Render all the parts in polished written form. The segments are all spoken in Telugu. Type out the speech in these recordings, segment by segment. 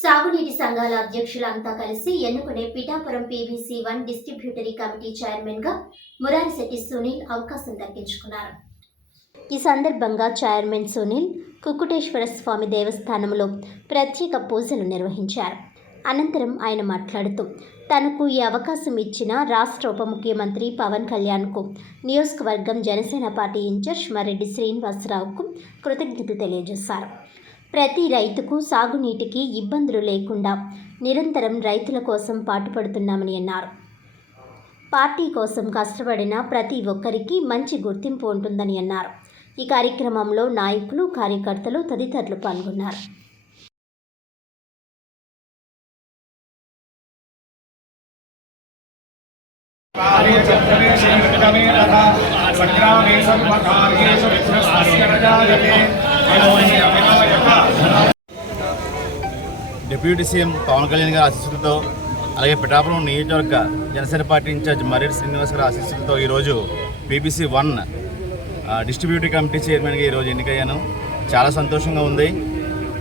సాగునీటి సంఘాల అధ్యక్షులంతా కలిసి ఎన్నుకునే Pithapuram PVC1 distributary committee chairman గా మురారిశెట్టి సునీల్ అవకాశం దక్కించుకున్నారు. ఈ సందర్భంగా చైర్మన్ సునీల్ కుక్కుటేశ్వర స్వామి దేవస్థానంలో ప్రత్యేక పూజలు నిర్వహించారు. అనంతరం ఆయన మాట్లాడుతూ తనకు ఈ అవకాశం ఇచ్చిన రాష్ట్ర ఉప ముఖ్యమంత్రి పవన్ కళ్యాణ్కు, నియోజకవర్గం జనసేన పార్టీ ఇన్ఛార్జ్ మర్రెడ్డి శ్రీనివాసరావుకు కృతజ్ఞతలు తెలియజేశారు. ప్రతి రైతుకు సాగునీటికి ఇబ్బందులు లేకుండా నిరంతరం రైతుల కోసం పాటుపడుతున్నామని అన్నారు. పార్టీ కోసం కష్టపడిన ప్రతి ఒక్కరికి మంచి గుర్తింపు ఉంటుందని అన్నారు. ఈ కార్యక్రమంలో నాయకులు, కార్యకర్తలు తదితరులు పాల్గొన్నారు. డిప్యూటీ సీఎం పవన్ కళ్యాణ్ గారి ఆశీస్సులతో, అలాగే పిఠాపురం నియోజకవర్గ జనసేన పార్టీ ఇన్ఛార్జ్ మర్రెడ్డి శ్రీనివాస్ గారి ఆశీస్సులతో ఈరోజు PVC1 డిస్ట్రిబ్యూటరీ కమిటీ చైర్మన్గా ఈరోజు ఎన్నికయ్యాను. చాలా సంతోషంగా ఉంది.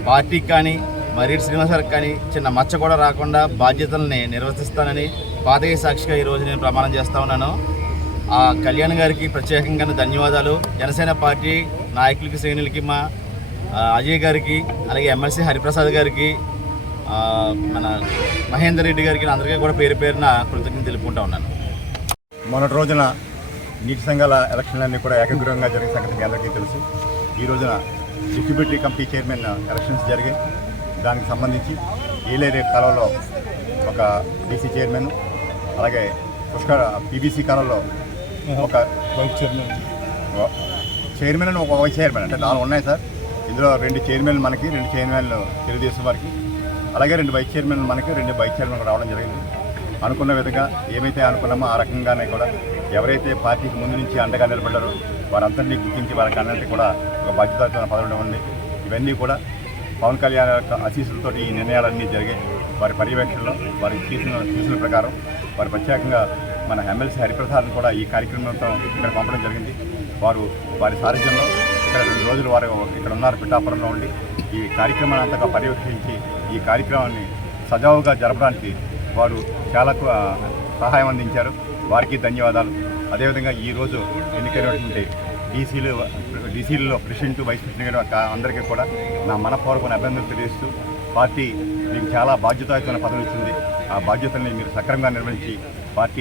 పార్టీకి కానీ మర్రెడ్డి శ్రీనివాస్ గారికి కానీ చిన్న మచ్చ కూడా రాకుండా బాధ్యతల్ని నిర్వర్తిస్తానని పాతయ్య సాక్షిగా ఈరోజు నేను ప్రమాణం చేస్తూ ఉన్నాను. ఆ కళ్యాణ్ గారికి ప్రత్యేకంగా ధన్యవాదాలు. జనసేన పార్టీ నాయకులకి, శ్రేణులకి, మా అజయ్ గారికి, అలాగే ఎమ్మెల్సీ హరిప్రసాద్ గారికి, మన మహేందర్ రెడ్డి గారికి, అందరికీ కూడా పేరు పేరున కృతజ్ఞతలు తెలుపుకుంటూ ఉన్నాను. మొన్నటి రోజున నీటి సంఘాల ఎలక్షన్లన్నీ కూడా ఏకగ్రీవంగా జరిగిన సంగతి మీ అందరికీ తెలుసు. ఈ రోజున డిస్ట్రిబ్యూటరీ కమిటీ చైర్మన్ ఎలక్షన్స్ జరిగాయి. దానికి సంబంధించి ఏలేరే కాలంలో ఒక DC చైర్మన్, అలాగే PVC కాలంలో ఒక చైర్మన్ అని ఒక వైస్ చైర్మన్, అంటే 4 ఉన్నాయి సార్. ఇందులో 2 చైర్మన్లు మనకి, 2 చైర్మన్లు తెలుగుదేశం వారికి, అలాగే 2 వైస్ చైర్మన్లు మనకి, 2 వైస్ చైర్మన్లు రావడం జరిగింది. అనుకున్న విధంగా ఏమైతే అనుకున్నామో ఆ రకంగానే కూడా ఎవరైతే పార్టీకి ముందు నుంచి అండగా నిలబడ్డారో వారందరినీ గుర్తించి వారికి అన్నింటినీ కూడా ఒక బాధ్యతతో పదవడం ఉంది. ఇవన్నీ కూడా పవన్ కళ్యాణ్ యొక్క ఆశీస్సులతో ఈ నిర్ణయాలన్నీ జరిగాయి. వారి పర్యవేక్షణలో, వారి సూచనల ప్రకారం వారు ప్రత్యేకంగా మన ఎమ్మెల్సీ హరిప్రసాద్ని కూడా ఈ కార్యక్రమంతో ఇక్కడ పంపడం జరిగింది. వారి సారథ్యంలో ఇక్కడ 2 రోజులు వారు ఇక్కడ ఉన్నారు, పిఠాపురంలో ఉండి ఈ కార్యక్రమాన్ని అంతగా పర్యవేక్షించి ఈ కార్యక్రమాన్ని సజావుగా జరపడానికి వారు చాలా సహాయం అందించారు. వారికి ధన్యవాదాలు. అదేవిధంగా ఈరోజు ఎన్నికైనటువంటి డీసీలలో ప్రెసిడెంట్, వైస్ ప్రెసిడెంట్ అందరికీ కూడా నా మనపూర్వక అభినందనలు తెలియజేస్తూ, పార్టీ మీకు చాలా బాధ్యతాయుతమైన పదవి ఇస్తుంది. ఆ బాధ్యతల్ని మీరు సక్రమంగా నిర్వహించి పార్టీ